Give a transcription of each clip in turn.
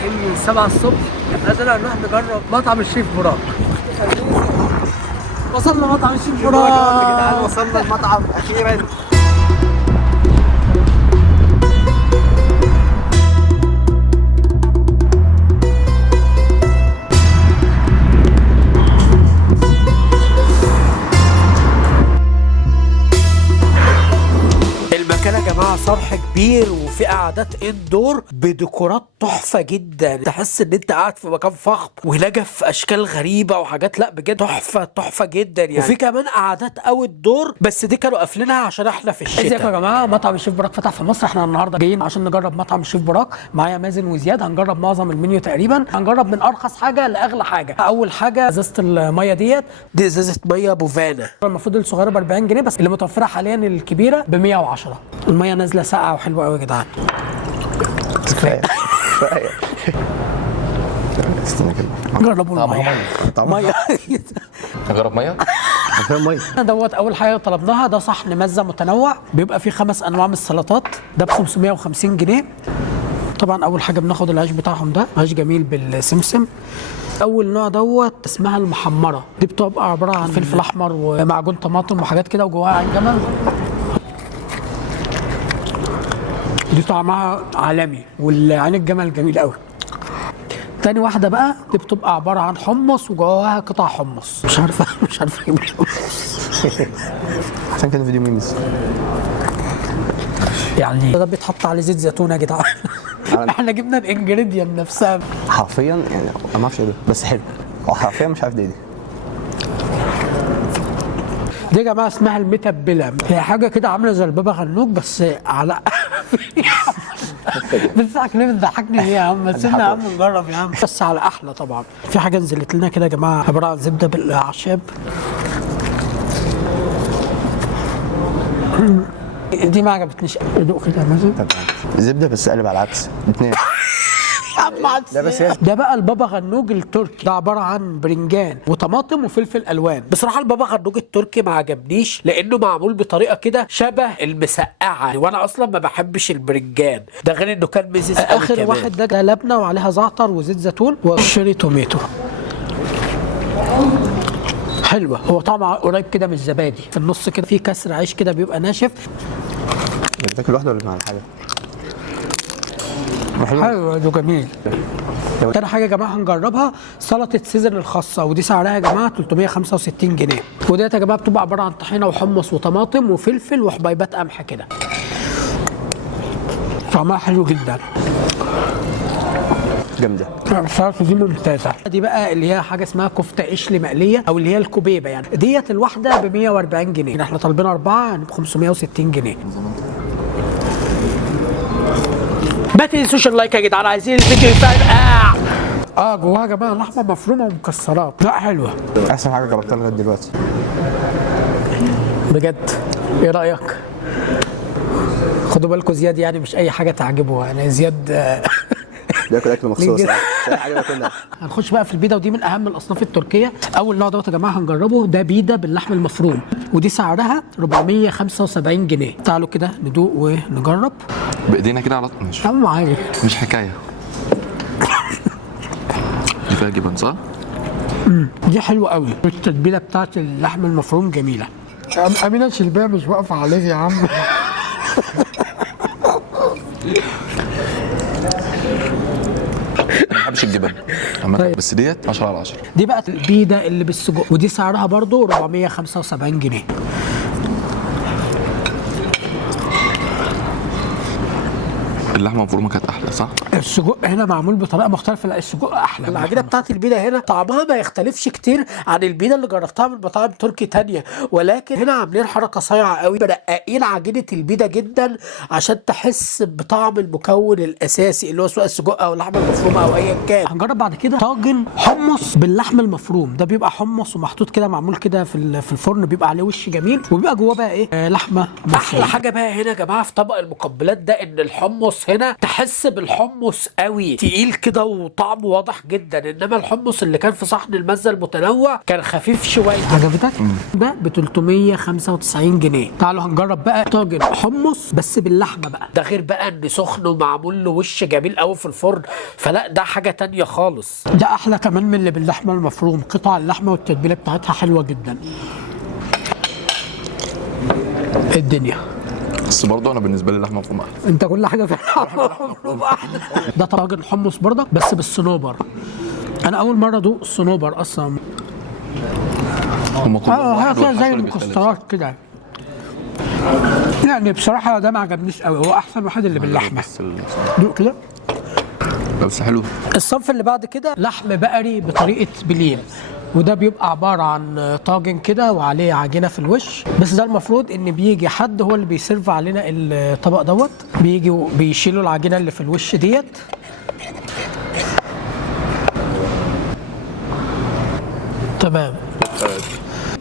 صاحيين من 7 الصبح، نازل نروح نجرب مطعم الشيف براك. وصلنا مطعم الشيف براك يا جدعان، وصلنا المطعم اخيرا. المكان يا جماعه صرح كبير وفي قعدات اندور بديكورات تحفه جدا، تحس ان انت قاعد في مكان فخم ونجف اشكال غريبه وحاجات، لا بجد تحفه تحفه جدا يعني. وفي كمان قعدات اوت دور، بس دي كانوا قافلينها عشان احنا في الشتاء. ازيكم يا جماعه، مطعم الشيف براك فتح في مصر. احنا النهارده جايين عشان نجرب مطعم الشيف براك. معايا مازن وزياد، هنجرب معظم المنيو تقريبا، هنجرب من ارخص حاجه لاغلى حاجه. اول حاجه ازازه الميه دي ازازه ميه بوفانا، المفروض الصغيره ب 40 جنيه، بس اللي متوفره حاليا الكبيره ب 110. الميه نازله ساقعه وحلوه قوي يا جدعان. كفايه استنى كده، جربوا الميه. ميه نجرب ميه. دوت اول حاجه طلبناها. ده صحن مزه متنوع، بيبقى فيه 5 انواع من السلطات، ده ب 550 جنيه. طبعا اول حاجه بناخد العيش بتاعهم، ده عيش جميل بالسمسم. اول نوع دوت اسمها المحمره، دي بتبقى عباره عن فلفل احمر ومعجون طماطم وحاجات كده، وجواها عين جمل. دي طعمها عالمي، والعين الجمل جميل قوي. تاني واحده بقى دي بتبقى عباره عن حمص وجواها قطع حمص، مش عارفه اجيب الحمص عشان كده فيديو ميمز يعني. ده بيتحط عليه زيت زيتون يا جدعان. احنا جبنا الانجريدينت نفسها حرفيا يعني، انا ما اعرفش ايه ده بس حلو، هو حرفيا مش عارف ده ايه. دي يا جماعه اسمها المتبله، هي حاجه كده عامله زي البابا غنوج بس على بتضحك ليه؟ بتضحكني ليه يا عم؟ سيبنا يا عم نجرب يا عم، بس على احلى طبعا. في حاجه نزلت لنا كده يا جماعه، عباره عن زبده بالاعشاب. دي ما عجبتنيش. ادوق كده يا مازن. زبده بس قلب على العكس اتنين. ده بقى البابا غنوج التركي، ده عباره عن برنجان وطماطم وفلفل الوان. بصراحه البابا غنوج التركي ما عجبنيش، لانه معمول بطريقه كده شبه المسقعه، وانا اصلا ما بحبش البرنجان ده، غير انه كان مزز قوي. اخر كمان واحد ده لبنه وعليها زعتر وزيت زيتون وشيري توميتو، حلوه. هو طعمها قريب كده من الزبادي، في النص كده في كسر عيش كده بيبقى ناشف. بتاكل واحده ولا مع الحاجه؟ حلو ده جميل. تاني حاجه يا جماعه هنجربها سلطه سيزر الخاصه، ودي سعرها يا جماعه 365 جنيه. وديت يا جماعه بتبقى عباره عن طحينه وحمص وطماطم وفلفل وحبيبات قمح كده، طعمها حلو جدا، جامده. السلطه دي ممتازه. دي بقى اللي هي حاجه اسمها كفته قشل مقليه، او اللي هي الكوبيبه يعني، ديت الواحده ب 140 جنيه، احنا طالبين 4 يعني ب 560 جنيه. ما تنسوش اللايك يا جدعان، عايزين الفيديو يفرقع. جواها يا جماعه لحمه مفرومه ومكسرات، لا حلوه. احسن حاجه جربتها لغايه دلوقتي بجد. ايه رايك؟ خدوا بالكم زياد يعني مش اي حاجه تعجبه يعني، زياد بياكل اكل مخصوص يعني، مش اي حاجه باكلها. هنخش بقى في البيضه، ودي من اهم الاصناف التركيه. اول نوع دوت يا جماعه هنجربه، ده بيضه باللحم المفروم، ودي سعرها 475 جنيه. تعالوا كده ندوق ونجرب بايدينا كده على طول. ماشي تمام عادي، مش حكايه. دي فيها جبن صح؟ دي حلوه قوي. التتبيله بتاعت اللحم المفروم جميله. امينه شلبيه مش واقفه عليك يا عم. ما بحبش الجبن طيب. بس ديت 10 على 10. دي بقى البيضه اللي بالسجق، ودي سعرها برضو 475 جنيه. اللحمه المفرومه كانت احلى صح؟ السجق هنا معمول بطريقه مختلفه، لا السجق احلى. العجينه بتاعت البيضه هنا طعمها ما يختلفش كتير عن البيضه اللي جربتها من مطاعم تركي تانية، ولكن هنا عاملين حركه صايعه قوي، مرققين عجينه البيضه جدا عشان تحس بطعم المكون الاساسي اللي هو سواء السجق او اللحمه المفرومه او ايا كان. هنجرب بعد كده طاجن حمص باللحم المفروم، ده بيبقى حمص ومحطوط كده معمول كده في الفرن، بيبقى عليه وش جميل، وبيبقى جواه بقى ايه لحمه مفرومه. احلى حاجه بقى هنا يا جماعه في طبق المقبلات ده ان الحمص الحمص هنا تحس بالحمص قوي تقيل كده وطعمه واضح جدا، انما الحمص اللي كان في صحن المزه المتنوع كان خفيف شويه. عجبتك؟ ده ب 395 جنيه. تعالوا هنجرب بقى طاجن حمص بس باللحمه بقى، ده غير بقى ان سخن ومعمول له وش جميل قوي في الفرن، فلا ده حاجه تانية خالص. ده احلى كمان من اللي باللحمه المفروم، قطع اللحمه والتتبيله بتاعتها حلوه جدا. الدنيا بس برضه انا بالنسبه لي اللحمه مفرومه احلى. انت كل حاجه في اللحمه المفرومه احلى. ده طاجن حمص برضك بس بالصنوبر. انا اول مره ادوق الصنوبر اصلا. هم كلهم هي واحد كده والحشو زي اللي بيختلف. المكسرات كده. يعني بصراحه ده ما عجبنيش قوي، هو احسن واحد اللي باللحمه. دوق كده. بس حلو. الصنف اللي بعد كده لحم بقري بطريقه بليل، وده بيبقى عباره عن طاجن كده وعليه عجينه في الوش. بس ده المفروض ان بيجي حد هو اللي بيسيرف علينا الطبق دوت، بيجي بيشيلوا العجينه اللي في الوش ديت. تمام.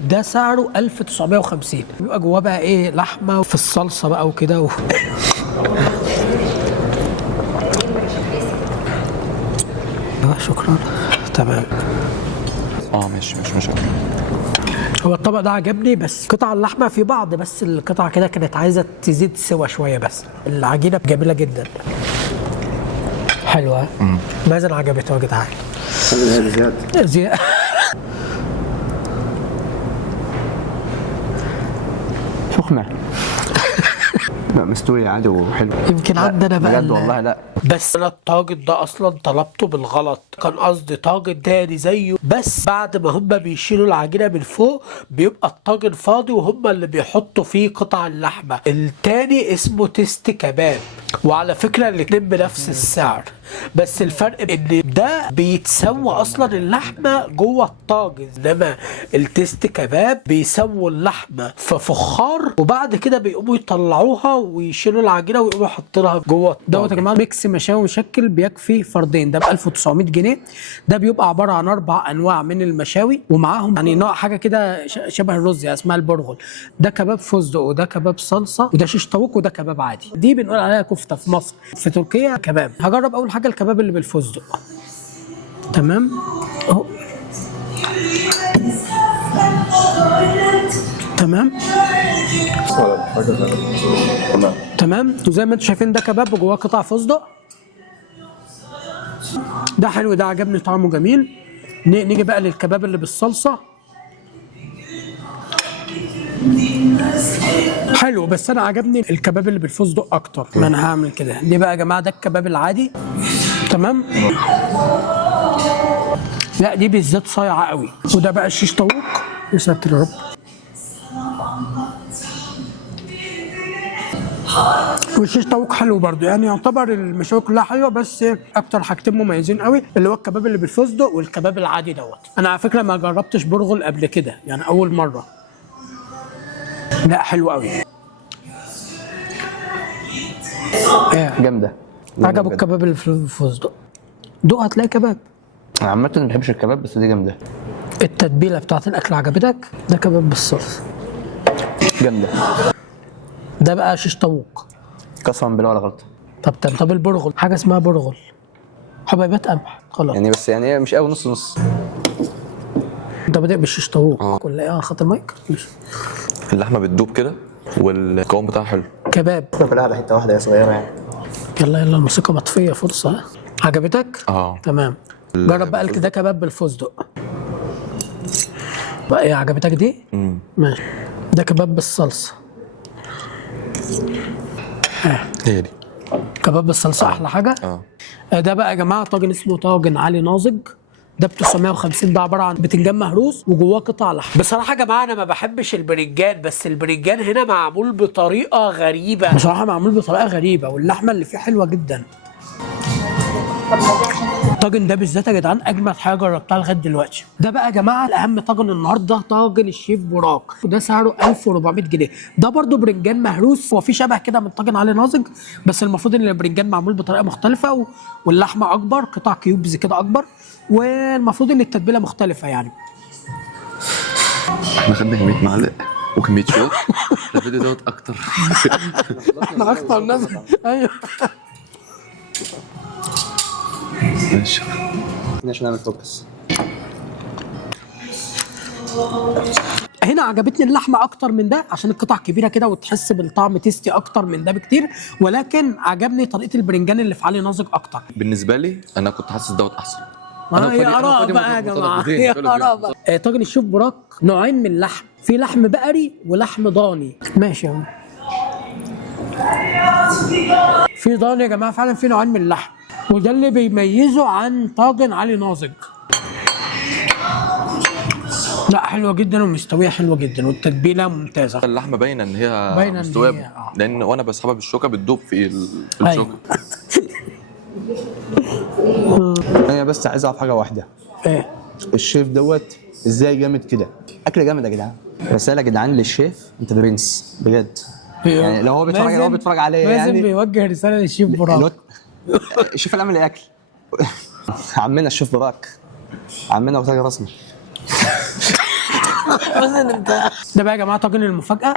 ده سعره 1950. بيبقى جواه بقى ايه، لحمه في الصلصه بقى وكده شكرا. تمام. ماشي مش مشكله. هو الطبق ده عجبني، بس قطع اللحمه في بعض، بس القطعه كده كانت عايزه تزيد سوا شويه، بس العجينه جميله جدا حلوه. مازن عجبته يا جدعان. زيادة. سخنه. لا مستوي عادي وحلو. يمكن عندنا بقى بجد والله لا. بس انا الطاجن ده اصلا طلبته بالغلط، كان قصدي طاجن تاني زيه، بس بعد ما هم بيشيلوا العجينه من فوق بيبقى الطاجن فاضي وهم اللي بيحطوا فيه قطع اللحمه. التاني اسمه تيست كباب، وعلى فكره الاتنين بنفس السعر، بس الفرق ان ده بيتسوى اصلا اللحمه جوه الطاجن، انما التيست كباب بيسووا اللحمه في فخار وبعد كده بيقوموا يطلعوها ويشيلوا العجينه ويقوموا حاطينها جوه دوت. يا جماعه ميكس مشاوي مشكل بيكفي فردين، ده ب 1900 جنيه. ده بيبقى عباره عن 4 انواع من المشاوي ومعاهم يعني نوع حاجه كده شبه الرز اسمها البرغل. ده كباب فستق وده كباب صلصه وده شيش طاووق وده كباب عادي. دي بنقول عليها كفته في مصر، في تركيا كباب. هجرب اول حاجه الكباب اللي بالفستق. تمام اهو. تمام تمام. وزي ما انتم شايفين ده كباب وجواه قطع فستق. ده حلو، ده عجبني طعمه جميل. نيجي بقى للكباب اللي بالصلصه. حلو، بس انا عجبني الكباب اللي بالفستق اكتر. ما انا هعمل كده. دي بقى يا جماعه ده الكباب العادي. تمام. لا دي بالذات صايعه قوي. وده بقى الشيش طاووق. يا ساتر يا رب. والشيش طاووق حلو برضو، يعني يعتبر المشاوي كلها حلوه، بس اكتر حاجتين مميزين قوي اللي هو الكباب اللي بالفستق والكباب العادي دوت. انا على فكره ما جربتش برغل قبل كده، يعني اول مره. لا حلو قوي. جامده. عجبك الكباب اللي بالفستق؟ دوق هتلاقي كباب. انا عامه ما بحبش الكباب بس دي جامده. التتبيله بتاعت الاكل عجبتك؟ ده كباب بالصلصه. جامده. ده بقى شيش طاووق. قسما بالله ولا غلطه. طب البرغل، حاجه اسمها برغل، حبيبات قمح خلاص. يعني بس يعني ايه، مش قوي، نص نص. انت بادئ بالشيش طاووق ولا ايه؟ خاطر المايك. اللحمه بتدوب كده والقوام بتاعها حلو. كباب كلها على حته واحده يا صغيره يعني. يلا الموسيقى مطفيه، فرصه. عجبتك؟ تمام. جرب بقى ده كباب بالفستق. بقى ايه عجبتك دي؟ ماشي. ده كباب بالصلصه. هي دي كباب بالصلصه احلى حاجه. ده بقى يا جماعه طاجن اسمه طاجن علي ناظج. ده ب 950. ده عباره عن بتنجان مهروس وجواه قطع لحم. بصراحه يا جماعه انا ما بحبش البرنجان، بس البرنجان هنا معمول بطريقه غريبه. بصراحه معمول بطريقه غريبه، واللحمه اللي فيه حلوه جدا. الطاجن ده بالذات يا جدعان اجمد حاجه جربتها لغايه دلوقتي. ده بقى يا جماعه الاهم طاجن النهارده، طاجن الشيف براك. وده سعره 1400 جنيه. ده برده برنجان مهروس، هو في شبه كده من طاجن علي ناظج، بس المفروض ان البرنجان معمول بطريقه مختلفه واللحمه اكبر، قطع كيوبز كده اكبر، والمفروض ان التتبيله مختلفه يعني. احنا خدنا كميه معلق وكميه شوك. الفيديو دوت اكتر. احنا اكتر ناس. ايوه ماشي. عشان نعمل فوكس. هنا عجبتني اللحمه اكتر من ده عشان القطع كبيره كده وتحس بالطعم تيستي اكتر من ده بكتير، ولكن عجبني طريقه البرنجان اللي في علي ناظج اكتر. بالنسبه لي انا كنت حاسس دوت احسن. ما هي أنا اراء فاضي بقى يا جماعه، مترددين. يا حلو جدا. اراء بقى. طاجن الشيف براك نوعين من اللحم، في لحم بقري ولحم ضاني. ماشي يا عم. في ضاني يا جماعه، فعلا في نوعين من اللحم، وده اللي بيميزه عن طاجن علي ناظج. لا حلوه جدا ومستويه حلوه جدا والتتبيله ممتازه. اللحمه باينه ان هي باينة إن مستويه هي- لان وانا بسحبها بالشوكه بتدوب في في أيوة. الشوكه. انا بس عايز اعرف حاجه واحده، ايه الشيف دوت ازاي جامد كده؟ اكل جامد يا جدعان. رساله يا جدعان للشيف، انت برنس بجد. يعني لو هو بيتفرج عليا لازم يعني بيوجه رساله للشيف براك. الواد الشيف اللي عامل الاكل عمنا الشيف براك، عمنا وتاج رسمي. ده بقى يا جماعه طاجن المفاجاه،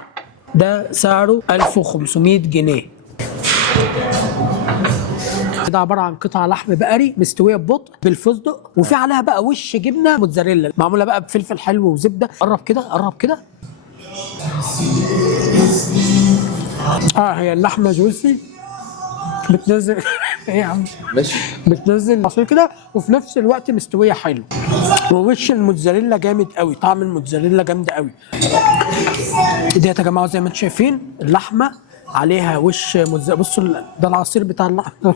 ده سعره 1500 جنيه. ده عباره عن قطع لحم بقري مستويه ببطء بالفستق، وفي عليها بقى وش جبنه موتزاريلا معموله بقى بفلفل حلو وزبده. قرب كده قرب كده. هي اللحمه جوسي بتنزل ايه يا عم؟ ماشي. بتنزل عصير كده وفي نفس الوقت مستويه حلو، ووش الموتزاريلا جامد قوي، طعم الموتزاريلا جامد قوي. ديت يا جماعه زي ما انتم شايفين اللحمه عليها وش بصوا ده العصير بتاع اللحمه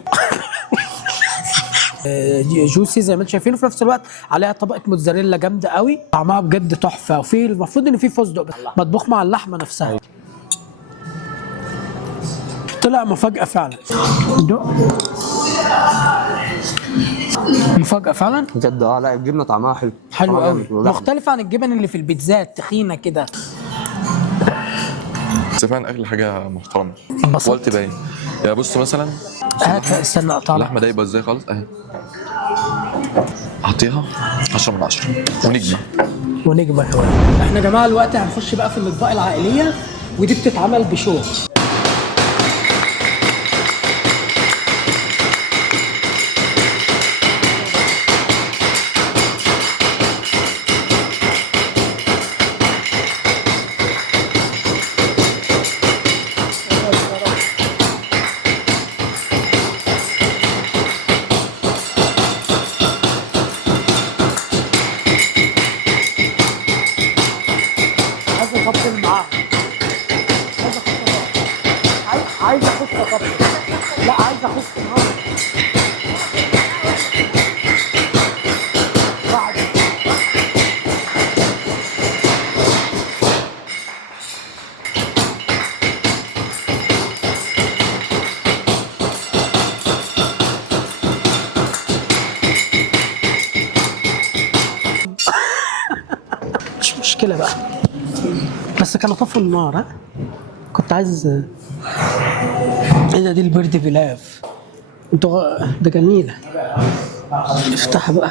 جوسي زي ما انتم شايفين، وفي نفس الوقت عليها طبقه موتزاريلا جامده قوي، طعمها بجد تحفه، وفي المفروض ان في فستق مطبوخ مع اللحمه نفسها. طلع مفاجاه فعلا. دق. مفاجاه فعلا بجد لا الجبنه طعمها حلو. حلو طعمها قوي، جامد واللحمة. مختلف عن الجبن اللي في البيتزات تخينه كده. بس فعلا اكل حاجه محترمه. انبسطت. قلت باين. يا بص مثلا هات استنى اقطع اللحمه دايبه ازاي خالص اهي. اعطيها 10 من 10 ونجمه. ونجمه كمان. احنا يا جماعه دلوقتي هنخش بقى في الاطباق العائليه، ودي بتتعمل بشوك. عايز اطبل معاها، عايز اخش اطبل، لا عايز اخش معاها بعد. مش مشكلة بقى، بس كان طفوا النار. ها كنت عايز ايه ده؟ دي البرد بلاف. انتوا ده جميلة. افتح بقى.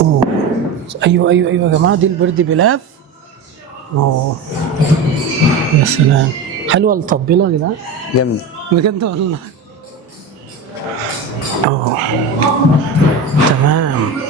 اوه ايوه ايوه ايوه يا جماعة، دي البرد بلاف. اوه يا سلام، حلوة التطبيلة يا جدعان جامد. بجد والله. اوه تمام.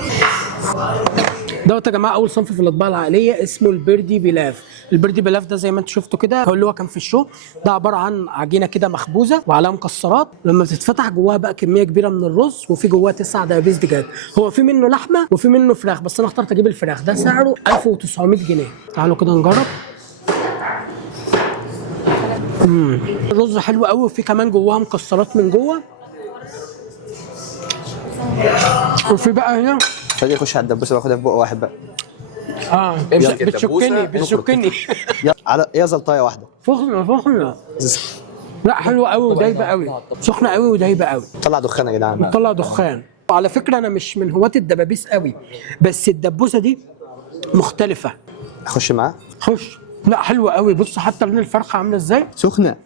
دوت يا جماعه اول صنف في الاطباق العائليه اسمه البردي بلاف. البردي بلاف ده زي ما انتم شفتوا كده، هو اللي هو كان في الشو، ده عباره عن عجينه كده مخبوزه وعليها مكسرات، لما بتتفتح جواها بقى كميه كبيره من الرز، وفي جواها 9 دبابيس دجاج. هو في منه لحمه وفي منه فراخ، بس انا اخترت اجيب الفراخ. ده سعره 1900 جنيه. تعالوا كده نجرب. الرز حلو قوي، وفي كمان جواها مكسرات من جوه، وفي بقى هنا فاجي اخش على الدبوسه واخدها في بق واحد بقى. بتشكني بتشكني. على يا زلطايه واحده. فخمه فخمه. لا حلوه قوي ودايبه قوي، سخنه قوي ودايبه قوي، طلع دخان يا جدعان. بتطلع دخان. على فكره انا مش من هواة الدبابيس قوي، بس الدبوسه دي مختلفه. اخش معاه. خش. لا حلوه قوي، بص حتى لون الفرخه عامله ازاي، سخنه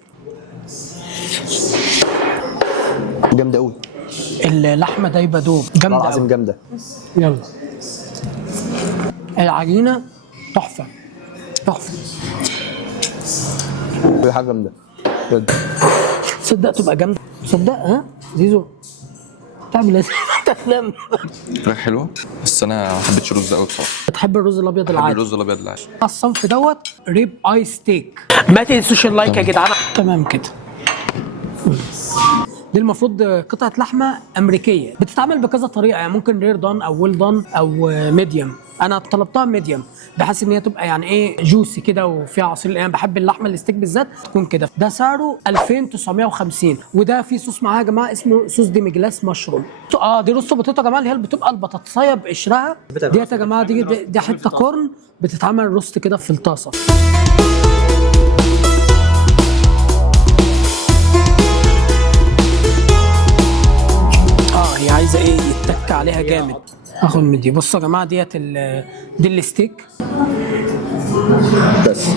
جامده قوي. اللحمه دايبه دوب والله جامده العظيم قوي. جامده. يلا. العجينه تحفه تحفه. كل حاجه جامده بجد. تصدق تبقى جامده، تصدق ها زيزو؟ تعمل ايه؟ تنام. فراخ حلوه بس انا ما حبيتش الرز قوي بصراحه. بتحب الرز الابيض بحب العادي؟ الرز الابيض العادي. الصنف دوت ريب اي ستيك. ما تنسوش اللايك يا جدعان. تمام كده. دي المفروض قطعة لحمة أمريكية بتتعمل بكذا طريقة، يعني ممكن رير دان أو ويل دان أو ميديوم. أنا طلبتها ميديوم بحيث إن هي تبقى يعني إيه جوسي كده وفيها عصير، يعني بحب اللحمة الستيك بالذات تكون كده. ده سعره 2950 وده في صوص معاه يا جماعة اسمه صوص ديميجلاس مشروم. دي رز بطاطا يا جماعة اللي هي بتبقى البطاطساية بقشرها ديت يا جماعة. دي حتة قرن بتتعمل روست كده في الطاسة. هي عايزه ايه يتك عليها جامد. اخد من دي. بصوا يا جماعه دي الستيك بس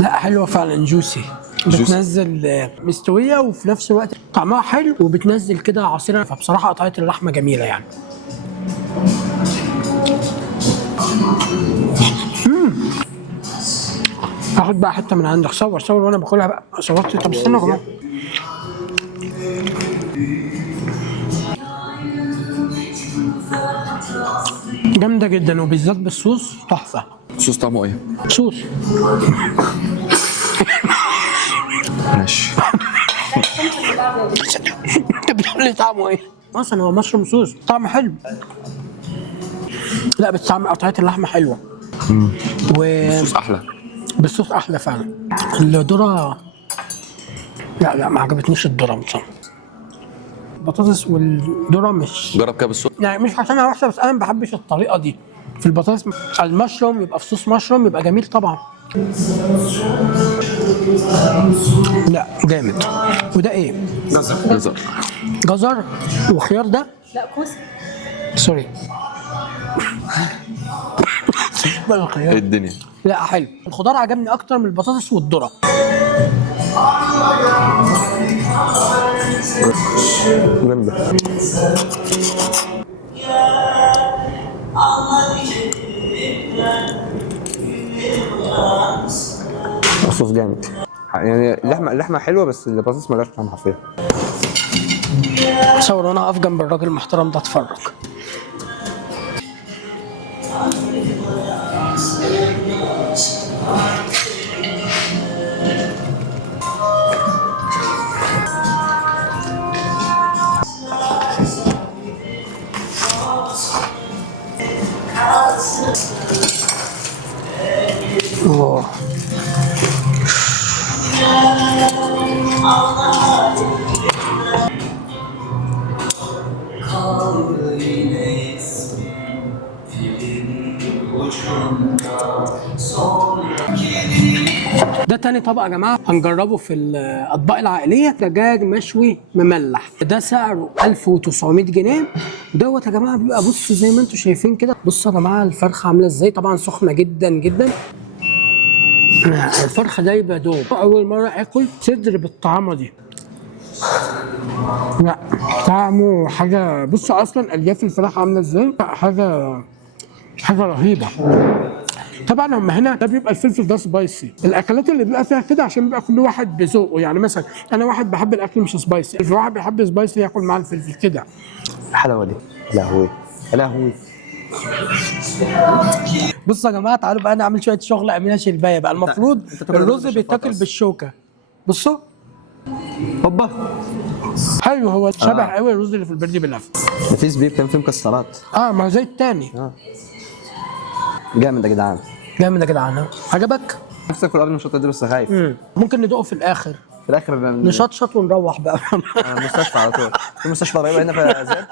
لا حلوه فعلا جوسي. بتنزل مستويه وفي نفس الوقت طعمها حلو وبتنزل كده عصير. فبصراحه قطعه اللحمه جميله يعني. اخد بقى حته من عندك. صور وانا باكلها بقى. صورت. طب استنى يا جماعه. جامده جدا وبالذات بالصوص تحفه. الصوص طعمه ايه؟ صوص. ماشي. انت بتقول لي طعمه ايه؟ اصلا هو مشروم صوص طعمه حلو. لا بس طعم قطعه اللحمه حلوه. الصوص احلى. بالصوص احلى فعلا. الذره لا ما عجبتنيش الذره بصراحه. البطاطس والذره مش جرب كده بالصوص. يعني مش عشانها وحشه بس انا ما بحبش الطريقه دي في البطاطس. المشروم يبقى في صوص مشروم يبقى جميل طبعا. لا جامد. وده ايه؟ جزر. جزر وخيار. ده لا كوسه. سوري. ايه الدنيا؟ لا حلو. الخضار عجبني اكتر من البطاطس والذره. جامده. الصوص جامد يعني. اللحمه حلوه بس البطاطس مالهاش طعم حرفيا. صور وانا اقف جنب الراجل المحترم ده اتفرج. اوه ده تاني طبق يا جماعه هنجربه في الاطباق العائليه. دجاج مشوي مملح. ده سعره 1900 جنيه دوت يا جماعه. بيبقى بصوا زي ما انتم شايفين كده. بصوا يا جماعه الفرخه عامله ازاي. طبعا سخنه جدا جدا. الفرخه دايبه دوب. اول مره اكل صدر بالطعامه دي. لا طعمه حاجه. بصوا اصلا الياف الفراخ عامله ازاي. حاجه رهيبه. طبعا هم هنا ده بيبقى الفلفل ده سبايسي. الاكلات اللي بيبقى فيها كده عشان بيبقى كل واحد بذوقه. يعني مثلا انا واحد بحب الاكل مش سبايسي، في واحد بيحب سبايسي ياكل معاه الفلفل كده. الحلاوه دي. لهوي لهوي. بصوا يا جماعه تعالوا بقى نعمل شويه شغل امينه شلبايه بقى. المفروض الرز بيتاكل بالشوكه. بصوا هوبا. حلو. هو شبه قوي الرز اللي في البردي باللف. في زبيب كان فيه مكسرات. ما زي التاني. جامد يا جدعان. جامد يا جدعان. عجبك؟ نفسك في الارض النشاطه دي بس خايف. ممكن ندوقه في الاخر. في الاخر نشطشط ونروح بقى. المستشفى على طول. في مستشفى قريبه هنا في زياد.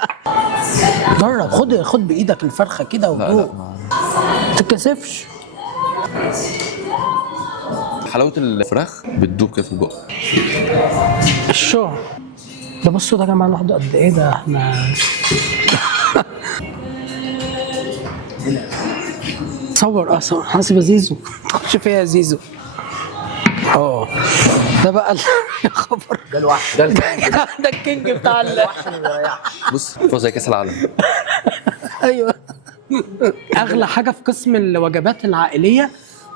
جرب. خد بايدك الفرخه كده ودوق. ما تتكسفش. حلاوه الفراخ بتدوب كده في البق. الشهر ده. بصوا ده يا جماعه لوحده قد ايه ده. احنا صور حاسب يا زيزو. خش فيها يا زيزو. ده بقى يا خبر. ده الوحش. ده الكينج بتاع بص هو زي كاس العالم. ايوه. اغلى حاجه في قسم الوجبات العائليه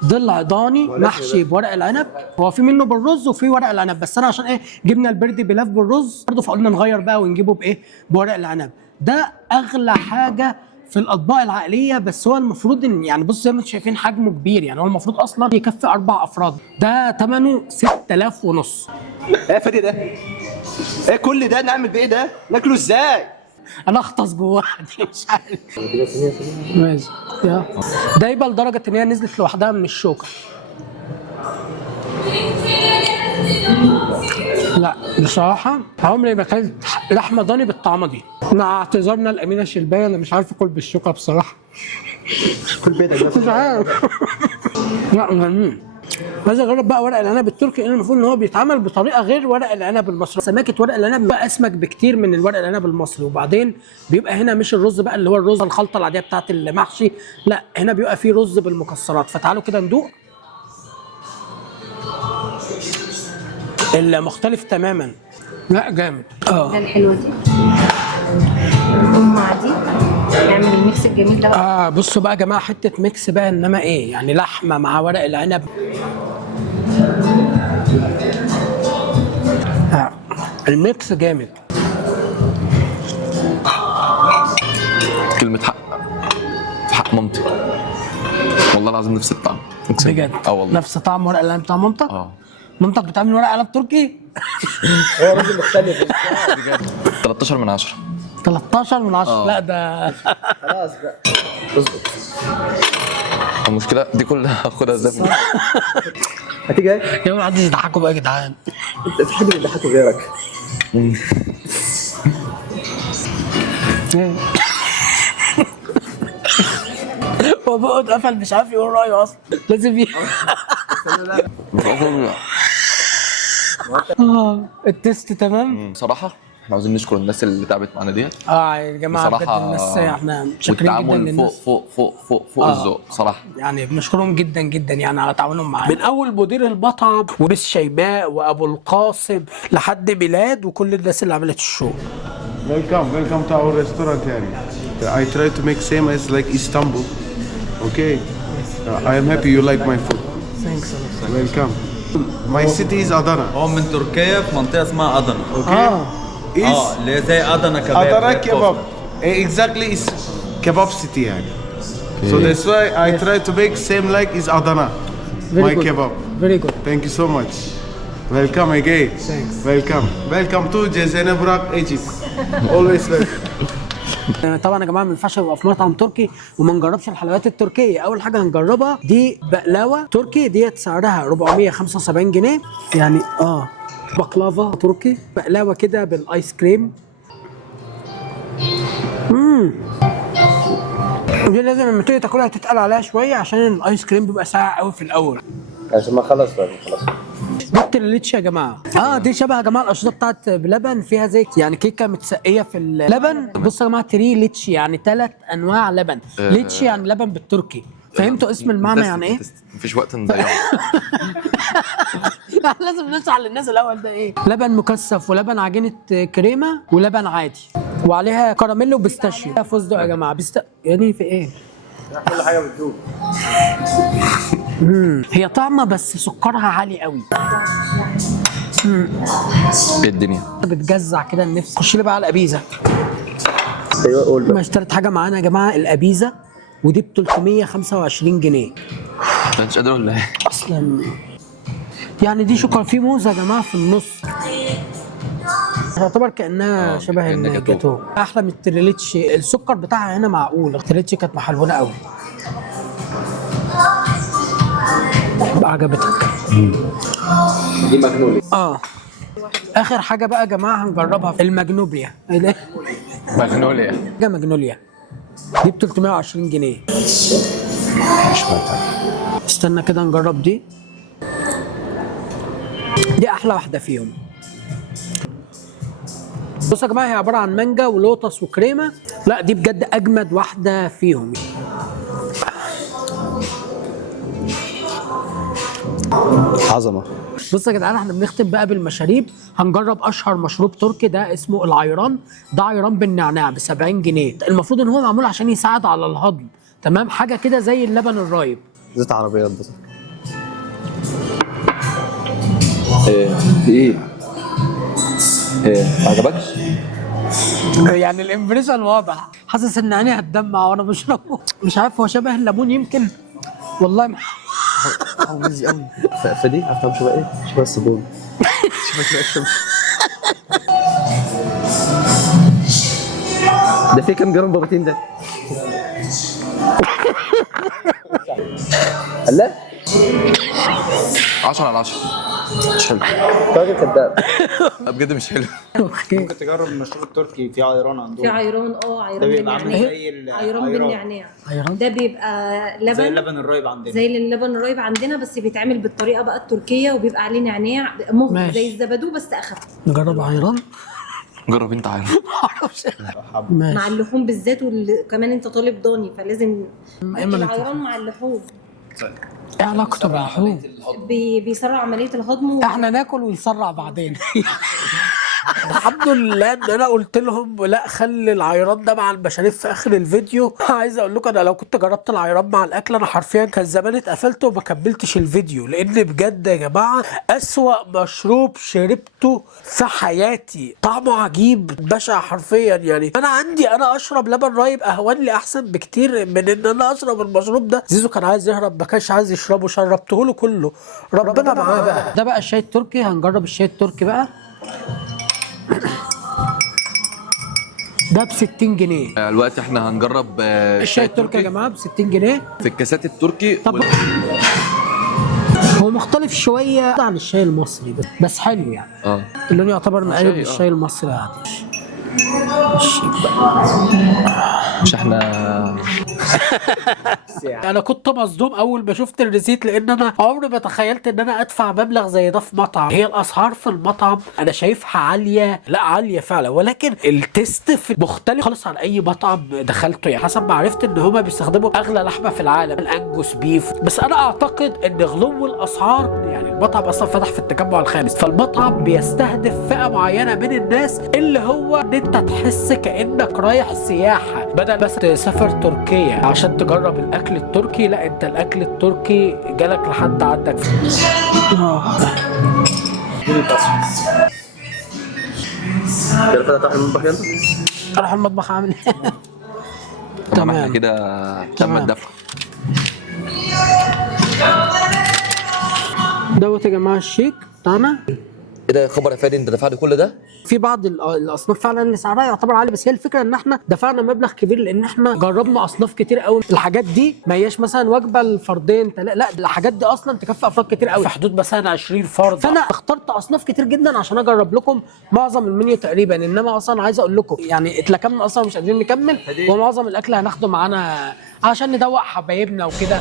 ضلع ضاني محشي بورق العنب. هو في منه بالرز وفي ورق العنب، بس انا عشان ايه جبنا البردي بلاف بالرز برضه، فقلنا نغير بقى ونجيبه بايه، بورق العنب. ده اغلى حاجه في الاطباق العائليه، بس هو المفروض ان يعني بص زي ما انتم شايفين حجمه كبير، يعني هو المفروض اصلا يكفي 4 افراد. ده ثمنه 6000 ونص. ايه يا فادي ده؟ ايه كل ده نعمل بايه ده؟ ناكله ازاي؟ انا اغطس جواه دي مش عارف. ماشي يا دايبه لدرجه ان هي نزلت لوحدها من الشوكه. لا بصراحه عمري ما اكلت لحمه ضاني بالطعمه دي، مع اعتذارنا لامينه شلبايه، انا مش عارف اكل بالشوكه بصراحه. كل بيتك بس. مش عارف. لا جميل. عايز اجرب بقى ورق العنب التركي، لان المفروض ان هو بيتعمل بطريقه غير ورق العنب المصري. سماكه ورق العنب بيبقى اسمك بكتير من الورق العنب المصري، وبعدين بيبقى هنا مش الرز بقى اللي هو الرز الخلطه العاديه بتاعت المحشي، لا هنا بيبقى فيه رز بالمكسرات. فتعالوا كده ندوق المختلف تماما. لا جامد. ده الحلوه دي مع دي نعمل الميكس الجميل ده بقى. بصوا بقى يا جماعه حته ميكس بقى، انما ايه يعني لحمه مع ورق العنب. الميكس جامد. كلمة حق في حق مامتي، والله العظيم نفس الطعم بجد والله نفس طعم ورق العنب بتاع مامتك؟ اه مامتك بتعمل ورق عنب تركي؟ هو راجل مختلف. بجد 13 من 10. 13 من 10. لا ده خلاص بقى اظبط. المشكلة دي كلها هاخدها ازاي؟ هتيجي ايه؟ يا ما حدش يضحكوا بقى يا جدعان. انت في حد بيضحكوا غيرك؟ هو بقه اتقفل مش عارف يقول رايه اصلا، لازم التست تمام. بصراحة احنا عاوزين نشكر الناس اللي تعبت معانا ديت. يا جماعه بجد بصراحة الناس احنا شاكرين جدا والتعامل للناس. فوق الذوق بصراحة. يعني بنشكرهم جدا جدا يعني على تعاونهم معانا، من اول مدير المطعم ومس شيماء وابو القاسم لحد ميلاد وكل الناس اللي عملت الشو. Welcome to our restaurant يعني. I try to make same as like Istanbul. Okay. I am happy you like my food. Thanks a lot. Welcome. My city is Adana. هو من تركيا في منطقة اسمها أدنى. Okay. Is اللي زي أدنى كباب. Adana kebab. Exactly is kebab city يعني. So that's why I try to make same like is Adana. My good. kebab. Very good. Thank you so much. Welcome again. Thanks. Welcome. Welcome to Cezene Burak, Egypt. Always welcome. طبعا يا جماعه ما ينفعش نبقى في مطعم تركي وما نجربش الحلويات التركيه. اول حاجه هنجربها دي بقلاوه تركي، ديت سعرها 475 جنيه يعني. بقلاوه تركي، بقلاوه كده بالايس كريم. ودي لازم لما تيجي تاكلها تتقل عليها شويه عشان الايس كريم بيبقى ساقع قوي في الاول. عشان ما اخلص بقى خلاص. دي التريليتش يا جماعه. دي شبه يا جماعه الاشرطه بتاعت بلبن، فيها زي يعني كيكه متسقيه في اللبن. بصوا يا جماعه تريليتش يعني 3 انواع لبن. ليتش يعني لبن بالتركي. فهمتوا اسم المعنى يعني ايه؟ مفيش وقت نضيعه. لازم نشرح للناس الاول ده ايه. لبن مكثف ولبن عجينه كريمه ولبن عادي وعليها كراميل وبيستاشيو. ده فستق يا جماعه يعني في ايه؟ كل حاجه بتدوب. هي طعمه بس سكرها عالي قوي. ايه الدنيا؟ بتجزع كده النفس. خش لي بقى على الابيزه. ايوه قول بقى. ما اشتريت حاجه معانا يا جماعه الابيزه، ودي ب 325 جنيه انت مش قادر ولا ايه؟ اصلا. يعني دي شوكولاته في موزه يا جماعه في النص، تعتبر كانها شبه كأنها جاتوه. الجاتو. احلى من التريليتش، السكر بتاعها هنا معقول. التريليتش كانت محلونه قوي. عجبتك؟ دي مجنولي. اخر حاجه بقى يا جماعه هنجربها الماجنوليا. مغنوليا. حاجه ماجنوليا دي ب 320 جنيه. استنى كده نجرب دي. دي احلى واحده فيهم. بصوا يا جماعه هي عباره عن مانجا ولوتس وكريمه. لا دي بجد اجمد واحده فيهم. عظمه. بصوا يا جدعان احنا بنختم بقى بالمشاريب. هنجرب اشهر مشروب تركي، ده اسمه العيران. ده عيران بالنعناع ب 70 جنيه. المفروض ان هو معمول عشان يساعد على الهضم، تمام؟ حاجه كده زي اللبن الرايب. زيت عربيات ده. ايه في ايه؟ ايه ما عجبكش؟ يعني الامبريشن واضح، حاسس ان عيني هتدمع وانا بشربه. مش عارف هو شبه الليمون يمكن، والله هو مزي قوي. فدي هفهم شبه ايه؟ شبه الصابون. ده فيه كام جرام بروتين ده؟ لا 10 على 10. مش حلو. راجل كداب. بجد مش حلو. اوكي. ممكن تجرب المشروب التركي في عيران عندهم. في عيران عيران ده بيبقى عامل بالنعناع. زي عيران بالنعناع. ده بيبقى لبن زي اللبن الرايب عندنا. زي اللبن الرايب عندنا، بس بيتعمل بالطريقه بقى التركيه، وبيبقى عليه نعناع مهر ماشي. زي الزبادو بس اخف. نجرب عيران. جرب انت عارف. مع ماشي. اللحوم بالذات، وكمان انت طالب ضاني فلازم العيران مع اللحوم. ايه علاقته باللحوم؟ بيسرع عمليه الهضم احنا ناكل ونسرع بعدين. الحمد لله ان انا قلت لهم لا خلي العيران ده مع المشاريب في اخر الفيديو. عايز اقول لكم انا لو كنت جربت العيران مع الاكل انا حرفيا كان زمان اتقفلت وما كملتش الفيديو، لان بجد يا جماعه اسوأ مشروب شربته في حياتي، طعمه عجيب بشع حرفيا. يعني انا اشرب لبن رايب اهون لي احسن بكتير من ان انا اشرب المشروب ده. زيزو كان عايز يهرب، ما كانش عايز يشربه، شربته له كله، ربنا معاه بقى. ده بقى الشاي التركي، هنجرب الشاي التركي بقى. ده ب 60 جنيه. الوقت احنا هنجرب الشاي التركي يا جماعه ب 60 جنيه في الكاسات التركي. طب هو مختلف شويه عن الشاي المصري بس حلو يعني. اللون يعتبر مقارب للشاي المصري عادي. مش احنا انا كنت مصدوم اول ما شفت الريسيت، لان انا عمري ما تخيلت ان انا ادفع مبلغ زي ده في مطعم. هي الاسعار في المطعم انا شايفها عاليه، لا عاليه فعلا، ولكن التيست في مختلف خالص عن اي مطعم دخلته. يعني حسب ما عرفت ان هما بيستخدموا اغلى لحمه في العالم، الانجوس بيف. بس انا اعتقد ان غلو الاسعار، يعني المطعم اصلا فتح في التجمع الخامس، فالمطعم بيستهدف فئه معينه من الناس، اللي هو ان انت تحس كانك رايح سياحه بدل بس تسافر تركيا عشان تجرب الاكل التركي. لا انت الاكل التركي جالك لحد عندك. كده فتح المطبخ يلا. اروح المطبخ اعمل ايه؟ تمام احنا كده تم الدفع. دوت يا جماعه الشيك بتاعنا. ايه ده خبر يا فادي، انت دفعت كل ده؟ في بعض الاصناف فعلا اللي سعرها يعتبر عالي، بس هي الفكره ان احنا دفعنا مبلغ كبير لان احنا جربنا اصناف كتير قوي. الحاجات دي ما هياش مثلا وجبه لفردين لا الحاجات دي اصلا تكفي افراد كتير قوي، في حدود مثلا 20 فرد. فانا اخترت اصناف كتير جدا عشان اجرب لكم معظم المنيو تقريبا. انما اصلا عايز اقول لكم يعني اتلكمنا اصلا مش قادرين نكمل، ومعظم الاكل هناخده معانا عشان ندوق حبايبنا وكده.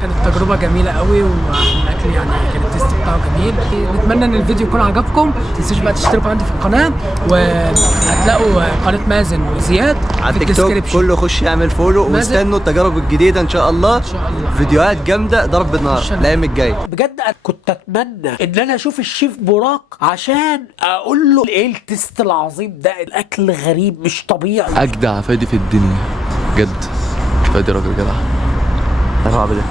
كانت تجربة جميلة قوي، والاكل يعني كان التيست بتاعه جميل. نتمنى ان الفيديو يكون عجبكم. ما تنسوش بقى تشتركوا عندي في القناة، وهتلاقوا قناة مازن وزياد على في التيك توك الديسكريبشن. كله خش يعمل فولو، واستنوا التجارب الجديده ان شاء الله. ان شاء الله فيديوهات جامده ضرب النار الايام الجايه. بجد أنا كنت اتمنى ان انا اشوف الشيف براك عشان اقول له ايه التيست العظيم ده. الاكل غريب مش طبيعي. اجدع فادي في الدنيا بجد. فادي راجل جدع. الرعب ده